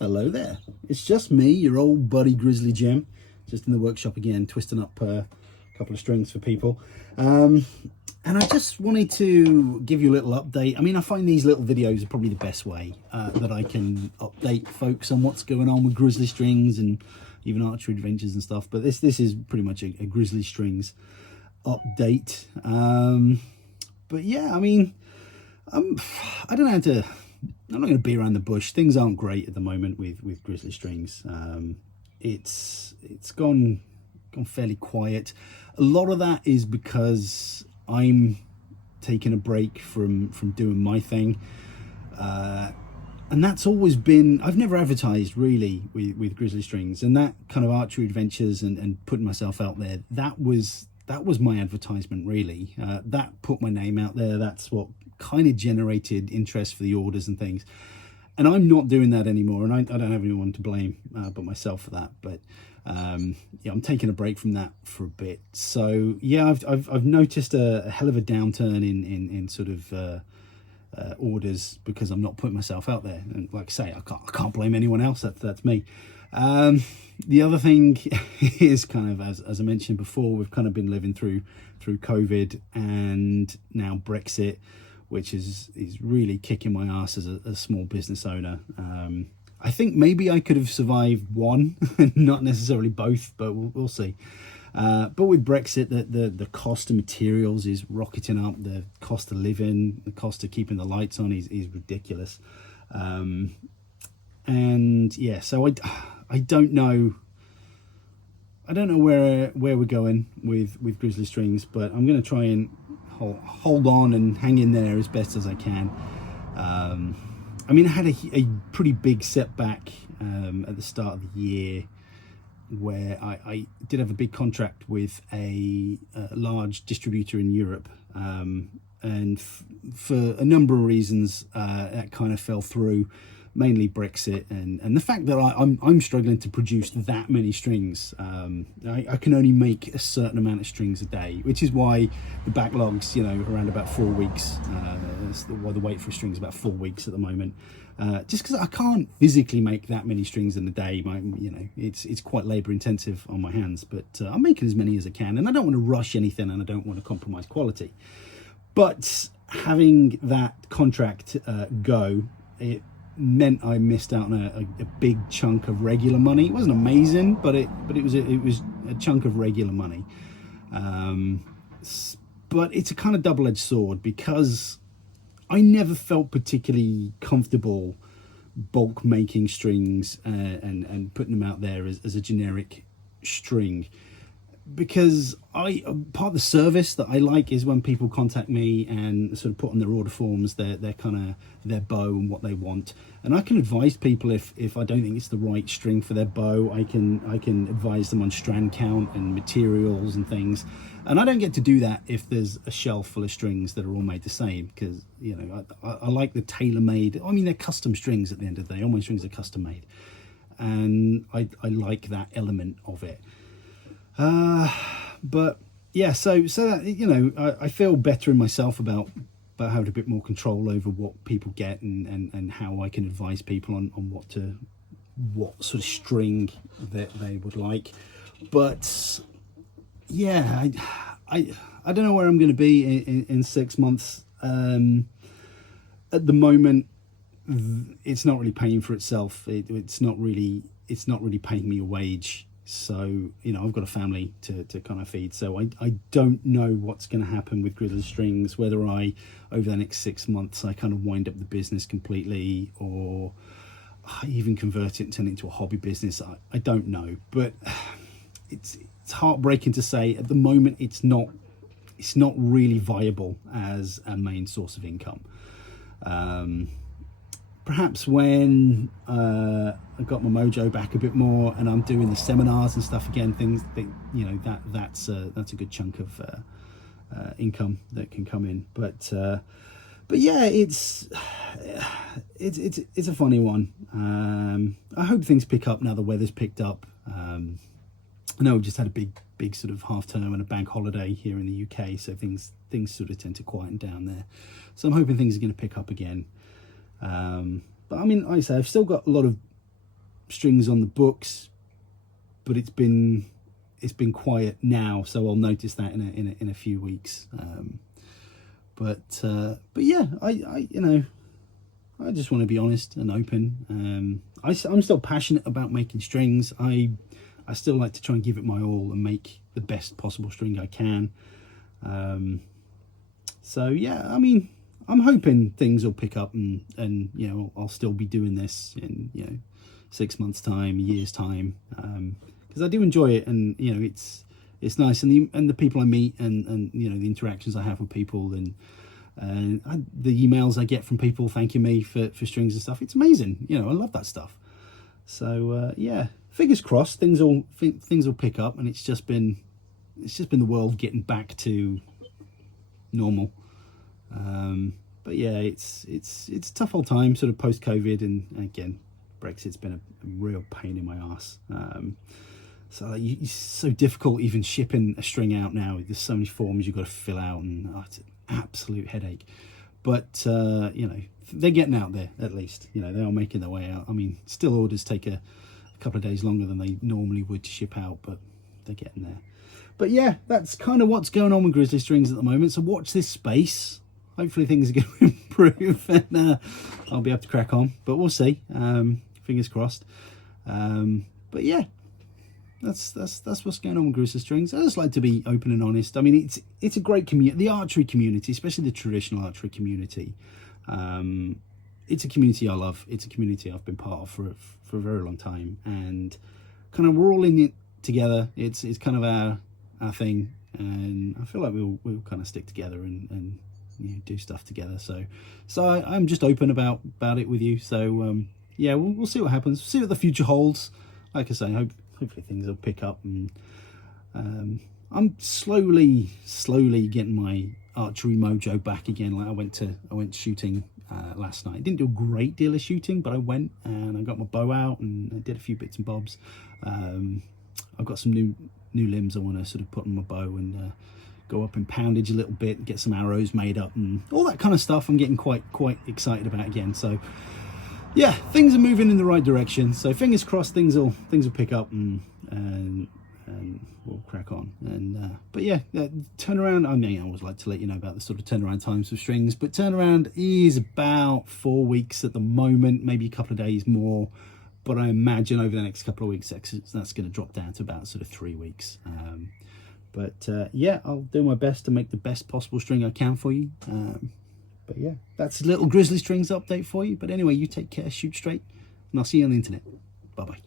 Hello there. It's just me, your old buddy Grizzly Jim, just in the workshop again, twisting up a couple of strings for people. And I just wanted to give you a little update. I mean, I find these little videos are probably the best way that I can update folks on what's going on with Grizzly Strings and even Archery adventures and stuff. But this is pretty much a Grizzly Strings update. But yeah, I mean, I don't know how to... I'm not going to be around the bush. Things aren't great at the moment with Grizzly Strings. It's gone fairly quiet. A lot of that is because I'm taking a break from doing my thing, and that's always been. I've never advertised really with Grizzly Strings, and that kind of archery adventures and putting myself out there. That was my advertisement really. That put my name out there. That's what kind of generated interest for the orders and things, and I'm not doing that anymore, and I don't have anyone to blame but myself for that. But yeah, I'm taking a break from that for a bit. So yeah, I've noticed a hell of a downturn in sort of orders because I'm not putting myself out there, and like I say, I can't blame anyone else. That's me. The other thing is kind of, as I mentioned before, we've kind of been living through COVID and now Brexit, which is really kicking my ass as a small business owner. I think maybe I could have survived one, not necessarily both, but we'll see. But with Brexit, the cost of materials is rocketing up. The cost of living, the cost of keeping the lights on is ridiculous. And yeah, so I don't know. I don't know where we're going with Grizzly Strings, but I'm going to try and hold on and hang in there as best as I can. I mean, I had a pretty big setback at the start of the year where I did have a big contract with a large distributor in Europe, and for a number of reasons that kind of fell through, mainly Brexit and the fact that I'm struggling to produce that many strings. I can only make a certain amount of strings a day, which is why the backlog's, around about 4 weeks. Why the wait for a string is about 4 weeks at the moment. Just because I can't physically make that many strings in a day. It's quite labour intensive on my hands, but I'm making as many as I can, and I don't want to rush anything, and I don't want to compromise quality. But having that contract go, it meant I missed out on a big chunk of regular money. It wasn't amazing, but it was a chunk of regular money. But it's a kind of double-edged sword because I never felt particularly comfortable bulk making strings and putting them out there as a generic string, because part of the service that I like is when people contact me and sort of put on their order forms their bow and what they want, and I can advise people if I don't think it's the right string for their bow. I can advise them on strand count and materials and things, and I don't get to do that if there's a shelf full of strings that are all made the same, because I like the tailor-made. I mean, they're custom strings at the end of the day. All my strings are custom made, and I like that element of it. But yeah, so that, I feel better in myself about having a bit more control over what people get and how I can advise people on what sort of string that they would like. But yeah, I don't know where I'm going to be in 6 months. At the moment, it's not really paying for itself. It's not really paying me a wage. So, I've got a family to kind of feed. So I don't know what's going to happen with Grizzly Strings, whether over the next 6 months, I kind of wind up the business completely, or I even convert it and turn it into a hobby business. I don't know, but it's heartbreaking to say at the moment, it's not really viable as a main source of income. Perhaps when I got my mojo back a bit more and I'm doing the seminars and stuff again, that's a good chunk of income that can come in. But yeah, it's a funny one. I hope things pick up now the weather's picked up. I know we just had a big sort of half term and a bank holiday here in the UK, so things sort of tend to quieten down there. So I'm hoping things are going to pick up again. But I mean, like I say, I've still got a lot of strings on the books, but it's been quiet now, so I'll notice that in a few weeks. But yeah, I you know, I just want to be honest and open. I'm still passionate about making strings. I still like to try and give it my all and make the best possible string I can. So yeah, I mean, I'm hoping things will pick up, and you know, I'll still be doing this in, you know, 6 months time, a year's time, because I do enjoy it, and you know, it's nice, and the people I meet, and you know, the interactions I have with people, and the emails I get from people thanking me for strings and stuff. It's amazing, you know. I love that stuff. So yeah, fingers crossed things will pick up, and it's just been the world getting back to normal. But yeah, it's a tough old time, sort of post COVID, and again, Brexit's been a real pain in my ass. So like, it's so difficult even shipping a string out now. There's so many forms you've got to fill out, and it's an absolute headache. But you know, they're getting out there, at least. You know, they are making their way out. I mean, still orders take a couple of days longer than they normally would to ship out, but they're getting there. But yeah, that's kind of what's going on with Grizzly Strings at the moment. So watch this space. Hopefully things are going to improve, and I'll be able to crack on. But we'll see. Fingers crossed. But yeah, that's what's going on with Grizzly Strings. I just like to be open and honest. I mean, it's a great community. The archery community, especially the traditional archery community, it's a community I love. It's a community I've been part of for a very long time, and kind of we're all in it together. It's kind of our thing, and I feel like we'll kind of stick together and you know, do stuff together. So I'm just open about it with you. So yeah, we'll see what happens. See what the future holds. Like I say, hopefully things will pick up, and I'm slowly getting my archery mojo back again. Like I went shooting last night. Didn't do a great deal of shooting, but I went and I got my bow out and I did a few bits and bobs. I've got some new limbs I want to sort of put on my bow, and go up in poundage a little bit, get some arrows made up and all that kind of stuff. I'm getting quite excited about again. So yeah, things are moving in the right direction. So fingers crossed things will pick up, and we'll crack on. And but yeah, turnaround, I mean, I always like to let you know about the sort of turnaround times of strings, but turnaround is about 4 weeks at the moment, maybe a couple of days more. But I imagine over the next couple of weeks that's going to drop down to about sort of 3 weeks. But yeah, I'll do my best to make the best possible string I can for you. But yeah, that's a little Grizzly Strings update for you. But anyway, you take care, shoot straight, and I'll see you on the internet. Bye-bye.